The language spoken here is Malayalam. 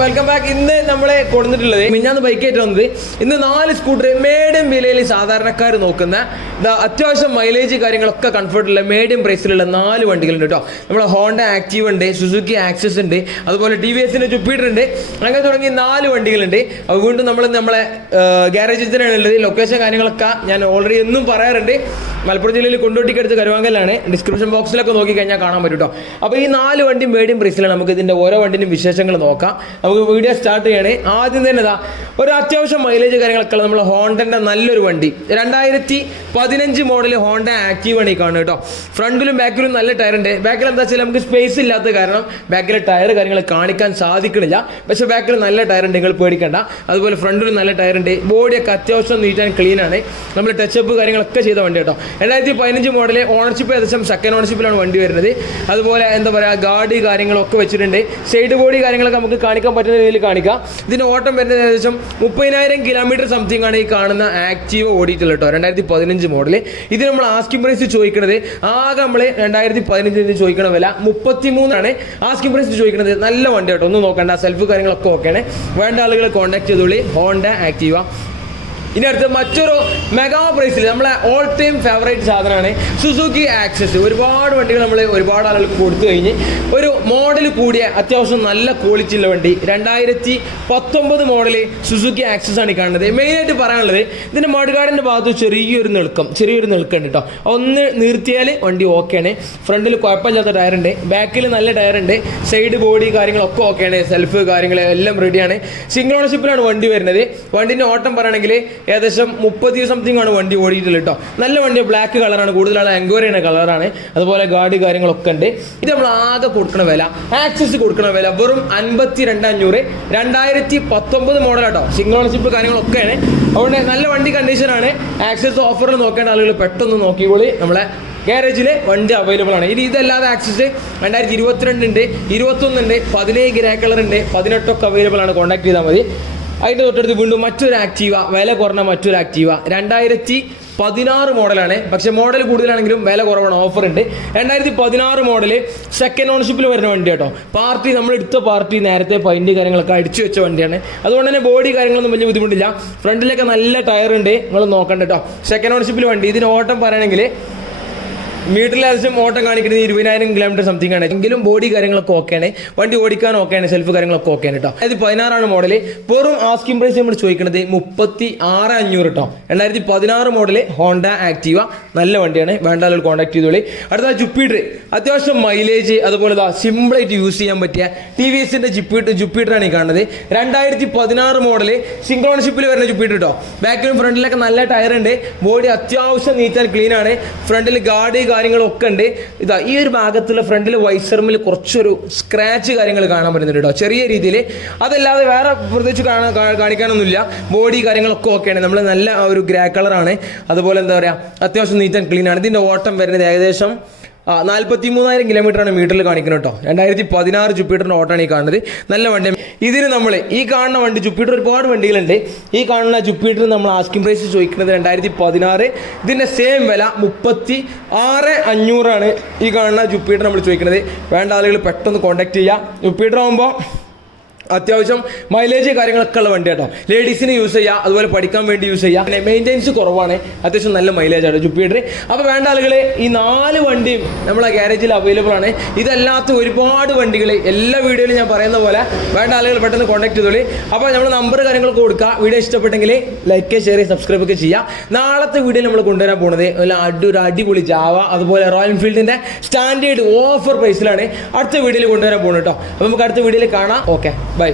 Welcome back. ഇന്ന് നമ്മളെ കൊടുത്തിട്ടുള്ളത് മിഞ്ഞാന്ന് ബൈക്കായിട്ട് വന്നത് ഇന്ന് 4 സ്കൂട്ടർ മീഡിയം വിലയിൽ സാധാരണക്കാർ നോക്കുന്ന അത്യാവശ്യം മൈലേജ് കാര്യങ്ങളൊക്കെ കംഫർട്ടുള്ള മീഡിയം പ്രൈസിലുള്ള 4 വണ്ടികളുണ്ട് കേട്ടോ. നമ്മുടെ ഹോണ്ട ആക്റ്റീവ് ഉണ്ട്, സുസുക്കി ആക്സസ് ഉണ്ട്, അതുപോലെ TVSന്റെ ജുപ്പിറ്റർ ഉണ്ട്. അങ്ങനെ തുടങ്ങി 4 വണ്ടികളുണ്ട്. അത് വീണ്ടും നമ്മളെ ഗ്യാരേജിൽ തന്നെയാണ് ഉള്ളത്. ലൊക്കേഷൻ കാര്യങ്ങളൊക്കെ ഞാൻ ഓൾറെഡി എന്നും പറയാറുണ്ട്. മലപ്പുറം ജില്ലയിൽ കൊണ്ടോട്ടിക്കടുത്ത് കരുവാങ്കലാണ്. ഡിസ്ക്രിപ്ഷൻ ബോക്സിലൊക്കെ നോക്കി കഴിഞ്ഞാൽ കാണാൻ പറ്റും കേട്ടോ. അപ്പോൾ ഈ 4 വണ്ടി മീഡിയം പ്രൈസിലാണ്. നമുക്ക് ഇതിൻ്റെ ഓരോ വണ്ടിൻ്റെ വിശേഷങ്ങൾ നോക്കാം. നമുക്ക് വീഡിയോ സ്റ്റാർട്ട് ചെയ്യണേ. ആദ്യം തന്നെ ഒരു അത്യാവശ്യം മൈലേജ് കാര്യങ്ങളൊക്കെ നമ്മൾ ഹോണ്ടൻ്റെ നല്ലൊരു വണ്ടി 2015 മോഡൽ ഹോണ്ട ആക്റ്റീവ് ആണ് ഈ കാണുന്നത് കേട്ടോ. ഫ്രണ്ടിലും ബാക്കിലും നല്ല ടയർ ഉണ്ട്. ബാക്കിൽ എന്താ വെച്ചാൽ നമുക്ക് സ്പേസ് ഇല്ലാത്ത കാരണം ബാക്കിലെ ടയർ കാര്യങ്ങൾ കാണിക്കാൻ സാധിക്കണില്ല. പക്ഷേ ബാക്കിൽ നല്ല ടയർ ഉണ്ട്, നിങ്ങൾ പേടിക്കേണ്ട. അതുപോലെ ഫ്രണ്ടിലും നല്ല ടയർ ഉണ്ട്. ബോഡിയൊക്കെ അത്യാവശ്യം നീറ്റ് ആൻഡ് ക്ലീൻ ആണ്. നമ്മൾ ടച്ചപ്പ് കാര്യങ്ങളൊക്കെ ചെയ്ത വണ്ടി കേട്ടോ. 2015 മോഡൽ ഓണർഷിപ്പ് ഏകദേശം സെക്കൻഡ് ഓണർഷിപ്പിലാണ് വണ്ടി വരുന്നത്. അതുപോലെ എന്താ പറയുക, ഗാർഡ് കാര്യങ്ങളൊക്കെ വെച്ചിട്ടുണ്ട്. സൈഡ് ബോഡി കാര്യങ്ങളൊക്കെ നമുക്ക് കാണിക്കാൻ പറ്റുന്ന രീതിയിൽ കാണിക്കാം. ഇതിൻ്റെ ഓട്ടം വരുന്നത് ഏകദേശം 30,000 കിലോമീറ്റർ സംതിങ് ആണ് ഈ കാണുന്ന ആക്റ്റീവ് ഓടിയിട്ടുള്ളത് കേട്ടോ. 2015 മോഡൽ. ഇത് നമ്മൾ ആസ്കിംഗ് പ്രൈസ് ചോദിക്കുന്നത് ആകെ നമ്മൾ 2015 ചോദിക്കണ വില 33 ആണ് ആസ്കിംഗ് പ്രൈസ് ചോദിക്കുന്നത്. നല്ല വണ്ടി കേട്ടോ, ഒന്നും നോക്കണ്ട. സെൽഫ് കാര്യങ്ങളൊക്കെ ഓക്കെയാണ്. വേണ്ട ആളുകൾ കോൺടാക്ട് ചെയ്തോളി. Honda Activa. ഇനി അടുത്ത് മറ്റൊരു മെഗാ പ്രൈസിൽ നമ്മളെ ഓൾ ടൈം ഫേവറേറ്റ് സാധനമാണ് സുസുക്കി ആക്സസ്. ഒരുപാട് വണ്ടികൾ നമ്മൾ ഒരുപാട് ആളുകൾക്ക് കൊടുത്തു കഴിഞ്ഞ് ഒരു മോഡൽ കൂടിയ അത്യാവശ്യം നല്ല ക്വാളിറ്റി ഉള്ള വണ്ടി 2019 മോഡൽ സുസുക്കി ആക്സസ് ആണ് ഈ കാണുന്നത്. മെയിനായിട്ട് പറയാനുള്ളത് ഇതിൻ്റെ മഡ്ഗാർഡിൻ്റെ ഭാഗത്ത് ചെറിയൊരു നിൽക്കുന്നുണ്ട് കേട്ടോ. ഒന്ന് നിർത്തിയാൽ വണ്ടി ഓക്കെയാണ്. ഫ്രണ്ടിൽ കുഴപ്പമില്ലാത്ത ടയറുണ്ട്, ബാക്കിൽ നല്ല ടയറുണ്ട്, സൈഡ് ബോഡി കാര്യങ്ങളൊക്കെ ഓക്കെയാണ്. സെൽഫ് കാര്യങ്ങൾ എല്ലാം റെഡിയാണ്. സിംഗിൾ ഓണർഷിപ്പിലാണ് വണ്ടി വരുന്നത്. വണ്ടിൻ്റെ ഓട്ടം പറയുകയാണെങ്കിൽ ഏകദേശം 30 സംതിങ് ആണ് വണ്ടി ഓടിയിട്ടുള്ളത് കേട്ടോ. നല്ല വണ്ടി, ബ്ലാക്ക് കളറാണ്, കൂടുതലുള്ള എൻക്വയറി ചെയ്യുന്ന കളറാണ്. അതുപോലെ ഗാർഡ് കാര്യങ്ങളൊക്കെ ഉണ്ട്. ഇത് നമ്മൾ ആകെ കൊടുക്കണ വില, ആക്സസ് കൊടുക്കണ വില വെറും 52,500. 2019 മോഡൽ കേട്ടോ. സിംഗിൾ ഓണർഷിപ്പ് കാര്യങ്ങളൊക്കെയാണ്. അതുകൊണ്ട് നല്ല വണ്ടി കണ്ടീഷനാണ്. ആക്സസ് ഓഫറിൽ നോക്കേണ്ട ആളുകൾ പെട്ടെന്ന് നോക്കിക്കോളി. നമ്മളെ ഗാരേജിൽ വണ്ടി അവൈലബിൾ ആണ്. ഇനി ഇതല്ലാതെ ആക്സസ് 2022 ഉണ്ട്, 21 ഉണ്ട്, 17 ഗ്രേ കളർ ഉണ്ട്, 18 ഒക്കെ അവൈലബിൾ ആണ്. കോൺടാക്ട് ചെയ്താൽ മതി. അതിൻ്റെ തൊട്ടടുത്ത് വീണ്ടും മറ്റൊരു ആക്റ്റീവ, വില കുറഞ്ഞ മറ്റൊരു ആക്റ്റീവ 2016 മോഡലാണ്. പക്ഷേ മോഡൽ കൂടുതലാണെങ്കിലും വില കുറവാണ്, ഓഫർ ഉണ്ട്. 2016 മോഡൽ സെക്കൻഡ് ഓണർഷിപ്പിൽ വരുന്ന വണ്ടി കേട്ടോ. പാർട്ടി നമ്മൾ എടുത്ത പാർട്ടി നേരത്തെ പൈൻറ്റ് കാര്യങ്ങളൊക്കെ അടിച്ചു വെച്ച വണ്ടിയാണ്. അതുകൊണ്ട് തന്നെ ബോഡി കാര്യങ്ങളൊന്നും വലിയ ബുദ്ധിമുട്ടില്ല. ഫ്രണ്ടിലൊക്കെ നല്ല ടയർ ഉണ്ട്, നിങ്ങൾ നോക്കണ്ട കേട്ടോ. സെക്കൻഡ് ഓണർഷിപ്പിൽ വണ്ടി. ഇതിന് ഓട്ടം പറയുകയാണെങ്കിൽ മീറ്ററിൽ ഏകദേശം ഓട്ടം കാണിക്കുന്നത് 20,000 കിലോമീറ്റർ സംതിങ് ആണ്. എങ്കിലും ബോഡി കാര്യങ്ങളൊക്കെ ഓക്കെയാണ്, വണ്ടി ഓടിക്കാൻ ഓക്കെയാണ്, സെൽഫ് കാര്യങ്ങളൊക്കെ ഓക്കെയാണ് കേട്ടോ. 2016 മോഡൽ. വെറും ആസ്കിംഗ് പ്രൈസ് നമ്മൾ ചോദിക്കുന്നത് 36,500 കേട്ടോ. 2016 മോഡൽ ഹോണ്ട ആക്റ്റീവ, നല്ല വണ്ടിയാണ്. വേണ്ട ആളുകൾ കോൺടാക്ട് ചെയ്തോളി. അടുത്ത ജുപ്പിറ്റർ, അത്യാവശ്യം മൈലേജ് അതുപോലെ സിമ്പിളായിട്ട് യൂസ് ചെയ്യാൻ പറ്റിയ TVSന്റെ ജുപ്പിറ്ററാണ് ഈ കാണുന്നത്. 2016 മോഡൽ സിംഗിൾ ഓണർഷിപ്പിൽ വരുന്ന ജുപ്പിറ്റർ കേട്ടോ. ബാക്കിലും ഫ്രണ്ടിലൊക്കെ നല്ല ടയർ ഉണ്ട്. ബോഡി അത്യാവശ്യം നീറ്റ് ആൻഡ് ക്ലീൻ ആണ്. ഫ്രണ്ടിൽ ഗാർഡ് കാര്യങ്ങളൊക്കെ ഉണ്ട്. ഇതാ ഈ ഒരു ഭാഗത്തുള്ള ഫ്രണ്ടിൽ വൈസർമിൽ കുറച്ചൊരു സ്ക്രാച്ച് കാര്യങ്ങൾ കാണാൻ പറ്റുന്നുണ്ട് കേട്ടോ, ചെറിയ രീതിയിൽ. അതല്ലാതെ വേറെ പ്രത്യേകിച്ച് കാണിക്കാനൊന്നുമില്ല. ബോഡി കാര്യങ്ങളൊക്കെ ഓക്കെയാണ്. നമ്മൾ നല്ല ഒരു ഗ്രേ കളറാണ്. അതുപോലെ എന്താ പറയുക, അത്യാവശ്യം നീറ്റ് ആൻഡ് ക്ലീൻ ആണ്. ഇതിൻ്റെ ഓട്ടം വരുന്നത് ഏകദേശം 43,000 കിലോമീറ്ററാണ് മീറ്ററിൽ കാണിക്കുന്നത് കേട്ടോ. 2016 ജുപ്പിറ്ററിൻ്റെ ഓട്ടമാണ് ഈ കാണുന്നത്. നല്ല വണ്ടി. ഇതിന് നമ്മൾ ഈ കാണുന്ന വണ്ടി ജുപ്പിറ്റർ, ഒരുപാട് വണ്ടികളുണ്ട്. ഈ കാണുന്ന ജുപ്പിറ്റർ നമ്മൾ ആസ്കിംഗ് പ്രൈസ് ചോദിക്കുന്നത് 2016. ഇതിൻ്റെ സെയിം വില 36,500 ആണ് ഈ കാണുന്ന ജുപ്പിറ്റർ നമ്മൾ ചോദിക്കുന്നത്. വേണ്ട ആളുകൾ പെട്ടെന്ന് കോൺടാക്ട് ചെയ്യുക. ജുപ്പിറ്റർ ആകുമ്പോൾ അത്യാവശ്യം മൈലേജ് കാര്യങ്ങളൊക്കെ ഉള്ള വണ്ടി കേട്ടോ. ലേഡീസിന് യൂസ് ചെയ്യുക, അതുപോലെ പഠിക്കാൻ വേണ്ടി യൂസ് ചെയ്യുക. പിന്നെ മെയിൻ്റെനൻസ് കുറവാണ്, അത്യാവശ്യം നല്ല മൈലേജ് ആണ് ജുപ്പിറ്റർ. അപ്പോൾ വേണ്ട ആളുകൾ ഈ 4 വണ്ടിയും നമ്മളെ ഗാരേജിൽ അവൈലബിൾ ആണ്. ഇതല്ലാത്ത ഒരുപാട് വണ്ടികൾ എല്ലാ വീഡിയോയിലും ഞാൻ പറയുന്ന പോലെ വേണ്ട ആളുകൾ പെട്ടെന്ന് കോൺടാക്ട് ചെയ്തോളി. അപ്പോൾ നമ്മൾ നമ്പർ കാര്യങ്ങളൊക്കെ കൊടുക്കുക. വീഡിയോ ഇഷ്ടപ്പെട്ടെങ്കിൽ ലൈക്ക്, ഷെയർ, സബ്സ്ക്രൈബ് ഒക്കെ ചെയ്യുക. നാളത്തെ വീഡിയോ നമ്മൾ കൊണ്ടുവരാൻ പോകുന്നത് ഒരു അടിപൊളി ജാവ അതുപോലെ റോയൽ എൻഫീൽഡിൻ്റെ സ്റ്റാൻഡേർഡ് ഓഫർ പ്രൈസിലാണ് അടുത്ത വീഡിയോയിൽ കൊണ്ടുവരാൻ പോകുന്നത് കേട്ടോ. അപ്പോൾ നമുക്ക് അടുത്ത വീഡിയോയിൽ കാണാം. Okay, by.